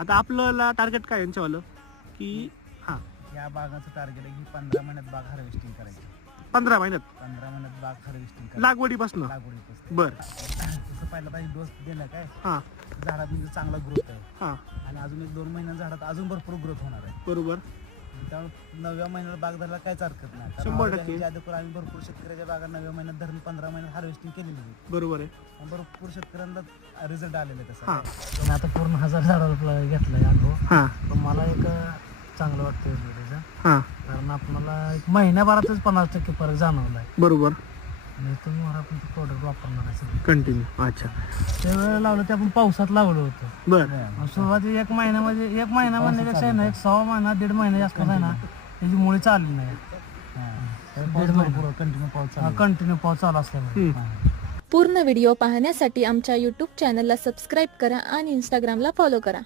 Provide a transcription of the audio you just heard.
आता आपल्याला टार्गेट काय यांच्यावालं की हां या बागाचं टार्गेट आहे की 15 महिन्यात बाग हार्वेस्टिंग करायची. 15 महिन्यात 15 महिन्यात बाग हार्वेस्टिंग करायची लागवडीपासून. लागवडीपासून. बर तसं पहिला पाहिजे डोस दिला काय हां झाडात म्हणजे चांगला ग्रोथ आहे हां आणि अजून 1-2 महिन्यात झाडात अजून भरपूर ग्रोथ होणार आहे. बरोबर. त्यामुळे 9व्या महिन्यात बाग धरायला काहीच हरकत नाही. 100% आधी आम्ही भरपूर शेतकऱ्याच्या बागा 9व्या महिन्यात धरून 15 महिन्यात हार्वेस्टिंग केलेली आहे. बरोबर आहे. आणि भरपूर शेतकऱ्यांना रिझल्ट आलेला आहे हां तसा. मी आता पूर्ण 1000 झाडाला घेतलाय अनुभव. हां पण मला एक चांगलं वाटतं त्याचा, हां कारण आपल्याला एक महिन्याभरातच 50% फरक जाणवला आहे. बरोबर. आणि तुम्ही मला आपण ते प्रोडक्ट वापरणार आहे सगळं. कंटिन्यू. अच्छा त्यावेळेला लावलं ते आपण पावसात लावलं होतं. बर सुरुवाती 1 महिन्यामध्ये 1 महिना म्हणण्यापेक्षा आहे ना 1 महिना 1.5 महिना जास्त आहे ना त्याची मुळे चालली नाही. 1.5 महिना कंटिन्यू पाऊस चालू असल्यामुळे. पूर्ण व्हिडिओ पाहण्यासाठी आमच्या यूट्यूब चॅनलला सबस्क्राईब करा आणि इंस्टाग्रामला फॉलो करा.